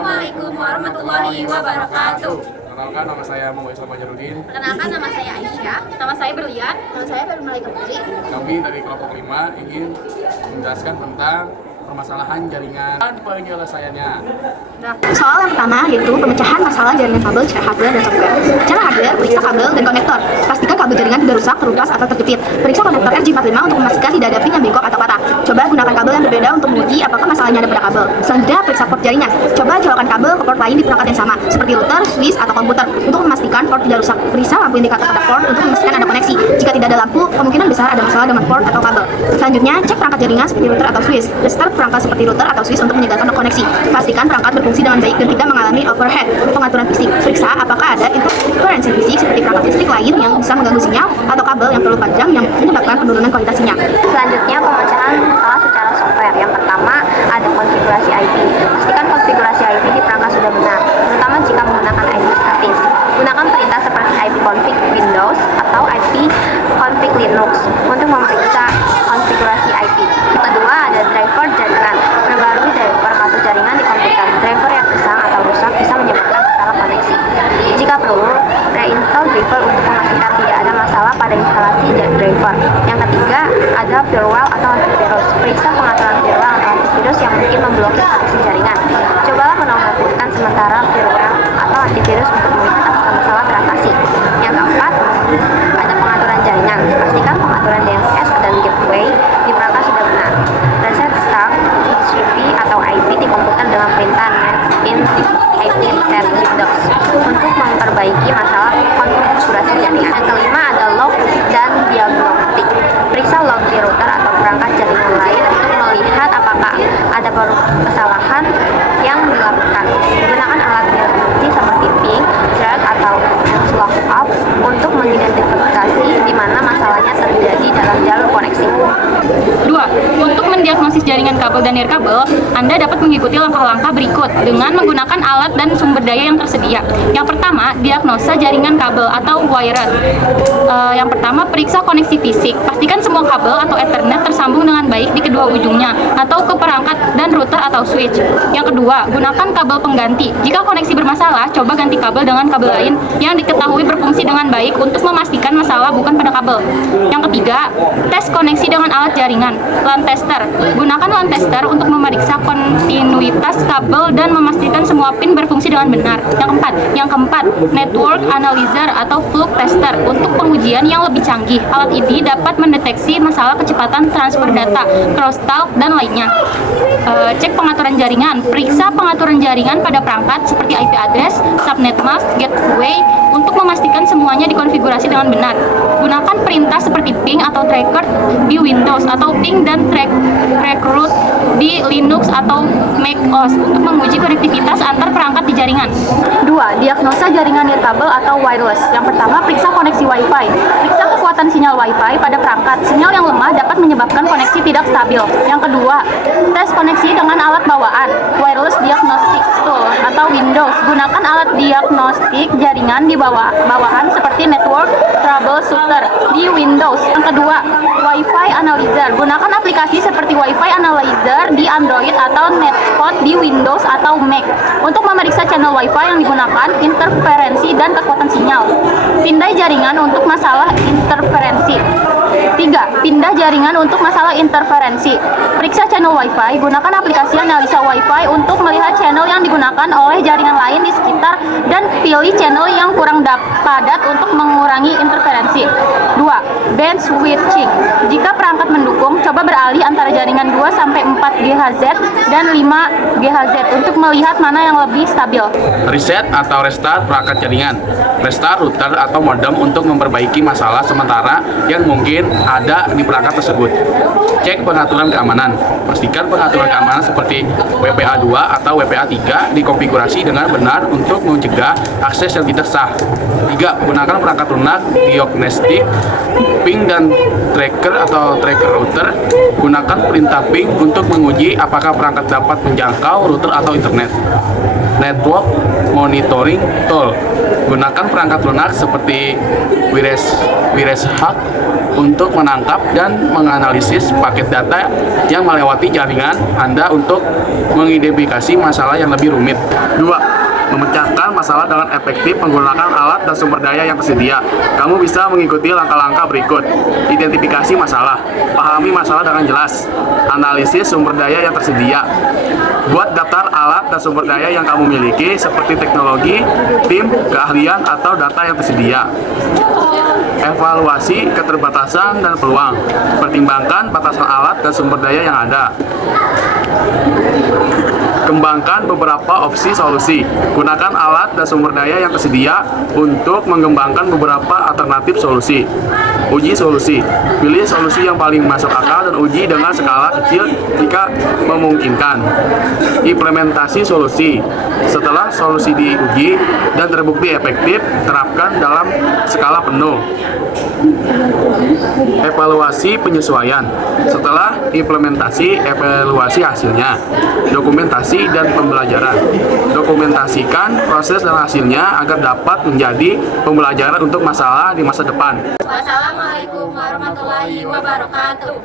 Assalamualaikum warahmatullahi wabarakatuh. Perkenalkan, nama saya Muhammad Islam Fajarudin. Perkenalkan, nama saya Aisyah. Nama saya Berlian. Nama saya Baru Malaika Putri. Kami dari kelompok 5 ingin menjelaskan tentang permasalahan jaringan penyelesaiannya. Soal yang pertama yaitu pemecahan masalah jaringan kabel secara hardware dan software. Cara hardware, periksa kabel dan konektor. Pastikan kabel jaringan tidak rusak, terlupas, atau terjepit. Periksa konektor RJ45 untuk memastikan tidak ada pin yang bengkok atau patah. Coba gunakan kabel yang berbeda untuk menguji apakah masalahnya ada pada kabel. Selanjutnya, periksa port jaringan. Coba colokkan kabel ke port lain di perangkat yang sama, seperti router, switch, atau komputer, untuk memastikan port tidak rusak. Periksa lampu indikator pada port untuk memastikan ada koneksi. Jika tidak ada lampu, kemungkinan besar ada masalah dengan port atau kabel. Selanjutnya, cek perangkat jaringan seperti router atau switch. Restart perangkat seperti router atau switch untuk menyegarkan koneksi. Pastikan perangkat berfungsi dengan baik dan tidak mengalami overhead. Pengaturan fisik. Periksa apakah ada interferensi fisik seperti perangkat listrik lain yang bisa mengganggu sinyal atau kabel yang terlalu panjang yang menyebabkan penurunan kualitas sinyal. Selanjutnya, pemecahan masalah secara software. Yang pertama, ada konfigurasi IP. Pastikan konfigurasi IP di perangkat sudah benar, terutama jika menggunakan IP statis. Gunakan perintah seperti ipconfig Windows atau ipconfig Linux untuk memeriksa konfigurasi IP. Yang kedua, ada driver jaringan. Perbarui driver kartu jaringan di komputer. Driver yang usang atau rusak bisa menyebabkan masalah koneksi. Jika perlu, reinstall driver untuk memastikan tidak ada masalah pada instalasi driver. Yang ketiga, ada firewall atau antivirus. Periksa pengaturan firewall atau antivirus yang mungkin memblokir koneksi jaringan. Cobalah menonaktifkan sementara firewall atau antivirus untuk melihat apakah masalah teratasi. Yang keempat, ada pengaturan jaringan. Pastikan pengaturan DNS dan gateway di perangkat sudah benar. Reset start TCP atau IP di komputer dengan perintah netin IP reset Windows untuk memperbaiki masalah konfigurasi jaringan. Yang kelima, ada log dan diagnostik. Periksa log di router atau perangkat jaringan lain untuk melihat apakah ada kesalahan yang dilakukan. Gunakan alat diagnosis seperti ping, thread, atau lookup untuk mengidentifikasi di mana masalahnya terjadi dalam jalur koneksi. 2. Untuk mendiagnosis jaringan kabel dan nirkabel, Anda dapat mengikuti langkah-langkah berikut dengan menggunakan alat dan sumber daya yang tersedia. Yang pertama, diagnosa jaringan kabel atau wired. Yang pertama, periksa koneksi fisik. Pastikan semua kabel atau Ethernet tersambung dengan baik di kedua ujungnya atau ke perangkat dan router atau switch. Yang kedua, gunakan kabel pengganti. Jika koneksi bermasalah, coba ganti kabel dengan kabel lain yang diketahui berfungsi dengan baik untuk memastikan masalah bukan pada kabel. Yang ketiga, tes koneksi dengan alat jaringan. LAN tester. Gunakan LAN tester untuk memeriksa kontinuitas kabel dan memastikan semua pin berfungsi dengan benar. Yang keempat, network analyzer atau fluke tester untuk pengujian yang lebih canggih. Alat ini dapat mendeteksi masalah kecepatan transfer data, crosstalk, dan lainnya. Cek pengaturan jaringan. Periksa pengaturan jaringan pada perangkat seperti IP address, subnet mask, gateway untuk memastikan semuanya dikonfigurasi dengan benar. Gunakan perintah seperti ping atau tracker di Windows atau ping dan track root di Linux atau macOS untuk menguji konektivitas antar perangkat di jaringan. 2. Diagnosa jaringan nirkabel atau wireless. Yang pertama, periksa koneksi Wi-Fi. Periksa kekuatan sinyal Wi-Fi pada perangkat. Sinyal yang lemah dapat menyebabkan koneksi tidak stabil. Yang kedua, tes koneksi dengan alat bawaan. Wireless Diagnostic Tool atau Windows. Gunakan alat diagnostik jaringan di bawahan seperti Network Troubleshooter di Windows. Yang kedua, Wi-Fi Analyzer. Gunakan aplikasi seperti Wi-Fi Analyzer di Android atau Netspot di Windows atau Mac untuk memeriksa channel Wi-Fi yang digunakan, interferensi, dan kekuatan sinyal. Pindai jaringan untuk masalah interferensi. 3. Pindah jaringan untuk masalah interferensi. Periksa channel Wi-Fi. Gunakan aplikasi analisa Wi-Fi untuk melihat channel yang digunakan oleh jaringan lain di sekitar dan pilih channel yang kurang padat untuk mengurangi interferensi. 2. Band switching. Jika perangkat mendukung, coba beralih antara jaringan 2-4 GHz dan 5 GHz untuk melihat mana yang lebih stabil. Reset atau restart perangkat jaringan. Restart router atau modem untuk memperbaiki masalah sementara yang mungkin ada di perangkat tersebut. Cek pengaturan keamanan. Pastikan pengaturan keamanan seperti WPA2 atau WPA3 dikonfigurasi dengan benar untuk mencegah akses yang tidak sah. 3. Gunakan perangkat lunak, diagnostik, ping, dan tracker atau tracker router. Gunakan perintah ping untuk menguji apakah perangkat dapat menjangkau router atau internet. Network Monitoring Tool. Gunakan perangkat lunak seperti Wireshak untuk menangkap dan menganalisis paket data yang melewati jaringan Anda untuk mengidentifikasi masalah yang lebih rumit. 2. Memecahkan masalah dengan efektif menggunakan alat dan sumber daya yang tersedia. Kamu bisa mengikuti langkah-langkah berikut. Identifikasi masalah. Pahami masalah dengan jelas. Analisis sumber daya yang tersedia. Buat daftar alat dan sumber daya yang kamu miliki seperti teknologi, tim, keahlian, atau data yang tersedia. Evaluasi keterbatasan dan peluang. Pertimbangkan batasan alat dan sumber daya yang ada. Kembangkan beberapa opsi solusi. Gunakan alat dan sumber daya yang tersedia untuk mengembangkan beberapa alternatif solusi. Uji solusi. Pilih solusi yang paling masuk akal dan uji dengan skala kecil jika memungkinkan. Implementasi solusi. Setelah solusi diuji dan terbukti efektif, terapkan dalam skala penuh. Evaluasi penyesuaian. Setelah implementasi, evaluasi hasilnya. Dokumentasi dan pembelajaran. Dokumentasikan proses dan hasilnya agar dapat menjadi pembelajaran untuk masalah di masa depan. Wassalamualaikum warahmatullahi wabarakatuh.